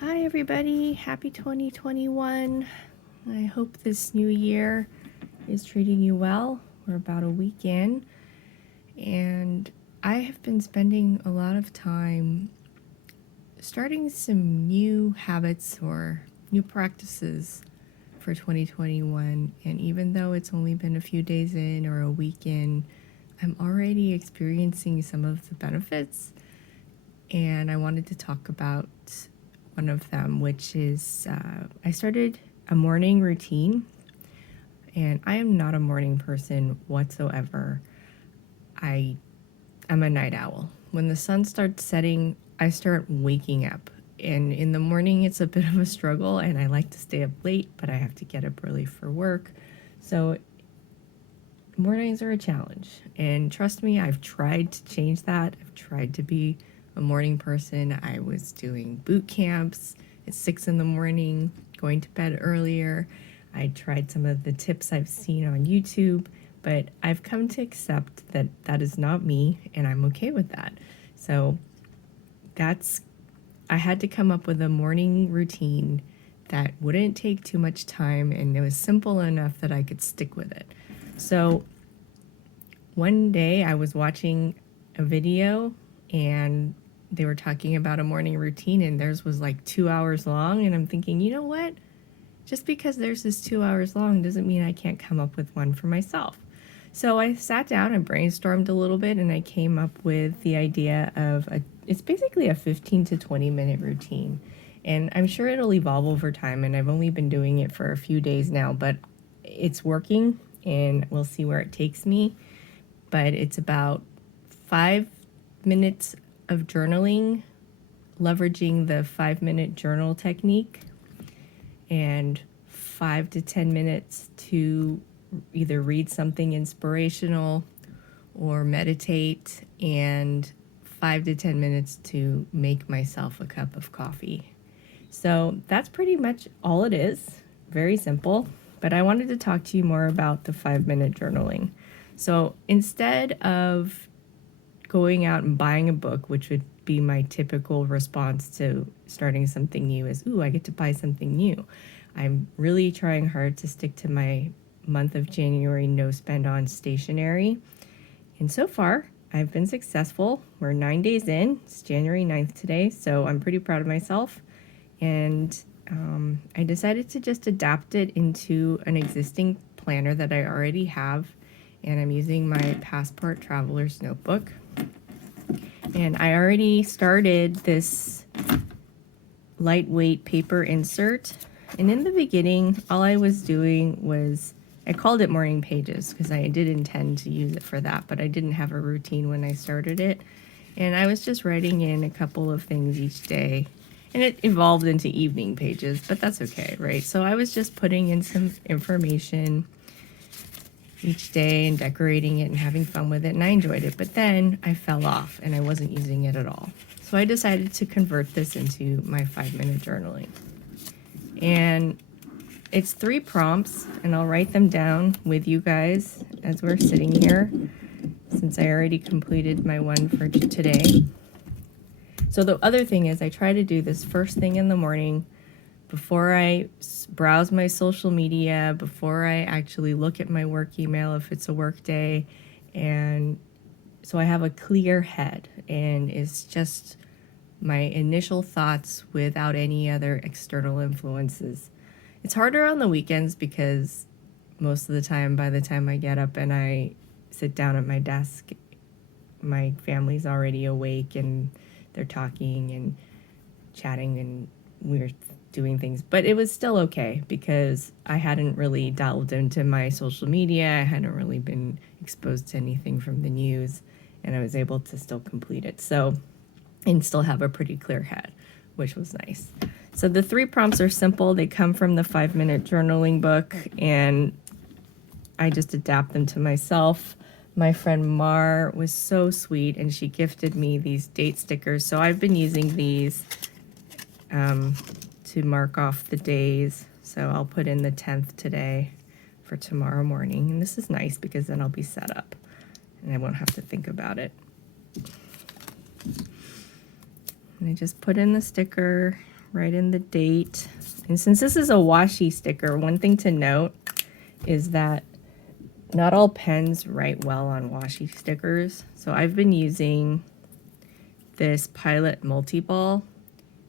Hi everybody, happy 2021. I hope this new year is treating you well. We're about a week in, and I have been spending a lot of time starting some new habits or new practices for 2021. And even though it's only been a few days in or a week in, I'm already experiencing some of the benefits. And I wanted to talk about one of them, which is I started a morning routine, and I am not a morning person whatsoever. I'm a night owl. When the sun starts setting, I start waking up. And in the morning, it's a bit of a struggle, and I like to stay up late, but I have to get up early for work. So mornings are a challenge. And trust me, I've tried to change that. I've tried to be a morning person. I was doing boot camps at 6 in the morning, going to bed earlier. I tried some of the tips I've seen on YouTube, but I've come to accept that that is not me, and I'm okay with that. So I had to come up with a morning routine that wouldn't take too much time, and it was simple enough that I could stick with it. So one day I was watching a video, and they were talking about a morning routine, and theirs was like 2 hours long. And I'm thinking, you know what? Just because theirs is 2 hours long doesn't mean I can't come up with one for myself. So I sat down and brainstormed a little bit, and I came up with the idea of it's basically a 15 to 20 minute routine. And I'm sure it'll evolve over time, and I've only been doing it for a few days now, but it's working, and we'll see where it takes me. But it's about 5 minutes of journaling, leveraging the 5-minute journal technique, and 5 to 10 minutes to either read something inspirational or meditate, and 5 to 10 minutes to make myself a cup of coffee. So that's pretty much all it is. Very simple. But I wanted to talk to you more about the 5-minute journaling. So instead of going out and buying a book, which would be my typical response to starting something new, is, ooh, I get to buy something new. I'm really trying hard to stick to my month of January no spend on stationery. And so far, I've been successful. We're 9 days in. It's January 9th today, so I'm pretty proud of myself. And I decided to just adapt it into an existing planner that I already have. And I'm using my Passport Traveler's Notebook. And I already started this lightweight paper insert. And in the beginning, all I was doing was, I called it Morning Pages because I did intend to use it for that, but I didn't have a routine when I started it. And I was just writing in a couple of things each day. And it evolved into evening pages, but that's okay, right? So I was just putting in some information each day and decorating it and having fun with it, and I enjoyed it. But then I fell off and I wasn't using it at all. So I decided to convert this into my 5-minute journaling. And it's 3 prompts, and I'll write them down with you guys as we're sitting here, since I already completed my one for today. So the other thing is, I try to do this first thing in the morning before I browse my social media, before I actually look at my work email if it's a work day. And so I have a clear head, and it's just my initial thoughts without any other external influences. It's harder on the weekends because most of the time, by the time I get up and I sit down at my desk, my family's already awake and they're talking and chatting, and we're doing things. But it was still okay because I hadn't really delved into my social media. I hadn't really been exposed to anything from the news, and I was able to still complete it. So, and still have a pretty clear head, which was nice. So the 3 prompts are simple. They come from the 5-minute journaling book, and I just adapt them to myself. My friend Mar was so sweet, and she gifted me these date stickers. So I've been using these to mark off the days. So I'll put in the 10th today for tomorrow morning. And this is nice because then I'll be set up and I won't have to think about it. And I just put in the sticker write in the date. And since this is a washi sticker, one thing to note is that not all pens write well on washi stickers. So I've been using this Pilot Multiball,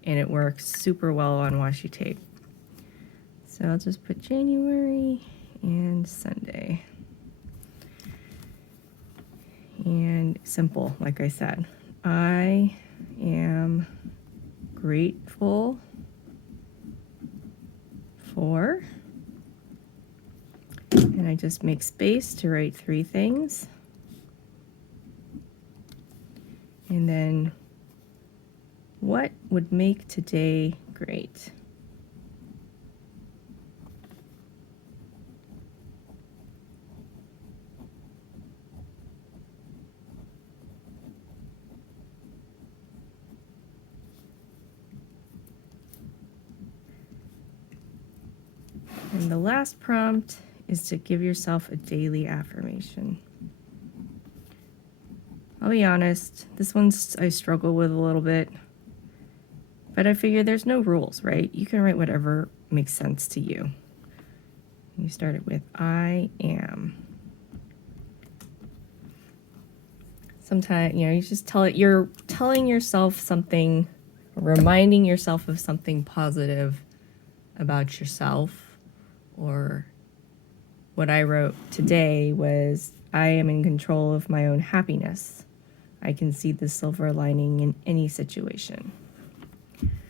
and it works super well on washi tape. So I'll just put January and Sunday. And simple, like I said. I am grateful for, and I just make space to write 3 things. And then, what would make today great? And the last prompt is to give yourself a daily affirmation. I'll be honest, this one's I struggle with a little bit, but I figure there's no rules, right? You can write whatever makes sense to you. You start it with I am. Sometimes, you just tell it, you're telling yourself something, reminding yourself of something positive about yourself. Or what I wrote today was, I am in control of my own happiness. I can see the silver lining in any situation.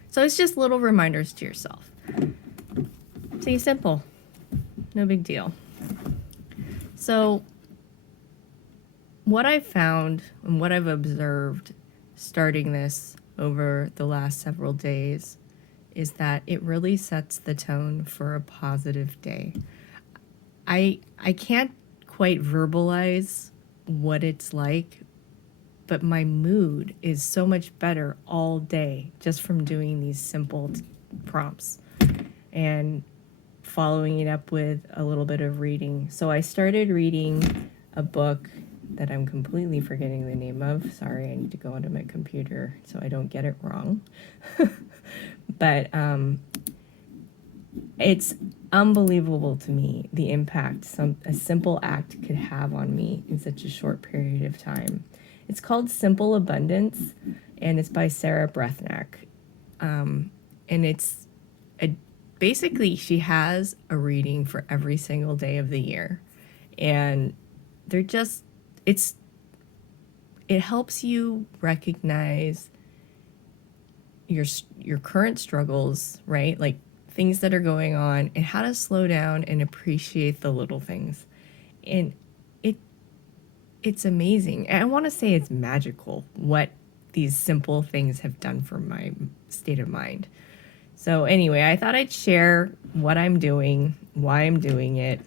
So it's just little reminders to yourself. See, simple. No big deal. So what I've found and what I've observed starting this over the last several days is that it really sets the tone for a positive day. I can't quite verbalize what it's like, but my mood is so much better all day just from doing these simple prompts and following it up with a little bit of reading. So I started reading a book that I'm completely forgetting the name of. Sorry, I need to go onto my computer so I don't get it wrong. But it's unbelievable to me the impact a simple act could have on me in such a short period of time. It's called Simple Abundance, and it's by Sarah Brethnack. And it's basically she has a reading for every single day of the year, and it helps you recognize your current struggles, right? Like things that are going on, and how to slow down and appreciate the little things. And it's amazing. I want to say it's magical what these simple things have done for my state of mind. So anyway, I thought I'd share what I'm doing, why I'm doing it.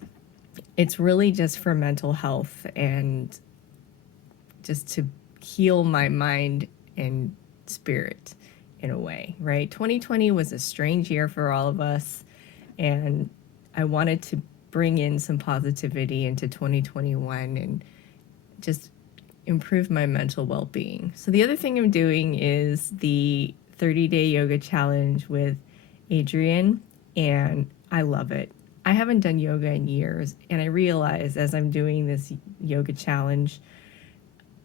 It's really just for mental health and just to heal my mind and spirit in a way, right? 2020 was a strange year for all of us, and I wanted to bring in some positivity into 2021 and just improve my mental well-being. So the other thing I'm doing is the 30-day yoga challenge with Adrienne, and I love it. I haven't done yoga in years, and I realized as I'm doing this yoga challenge,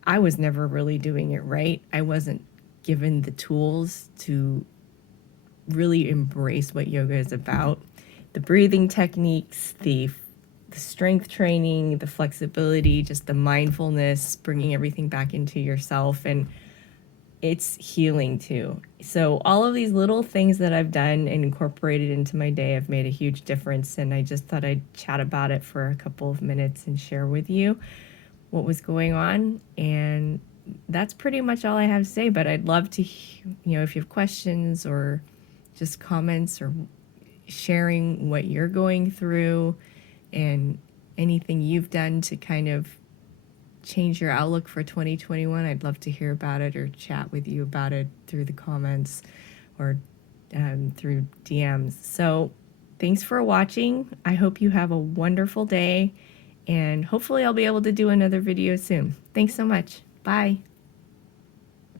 I was never really doing it right. I wasn't given the tools to really embrace what yoga is about. The breathing techniques, the strength training, the flexibility, just the mindfulness, bringing everything back into yourself, and it's healing too. So all of these little things that I've done and incorporated into my day have made a huge difference, and I just thought I'd chat about it for a couple of minutes and share with you what was going on. And that's pretty much all I have to say, but I'd love to, if you have questions or just comments or sharing what you're going through and anything you've done to kind of change your outlook for 2021, I'd love to hear about it or chat with you about it through the comments or through DMs. So thanks for watching. I hope you have a wonderful day, and hopefully I'll be able to do another video soon. Thanks so much. Bye.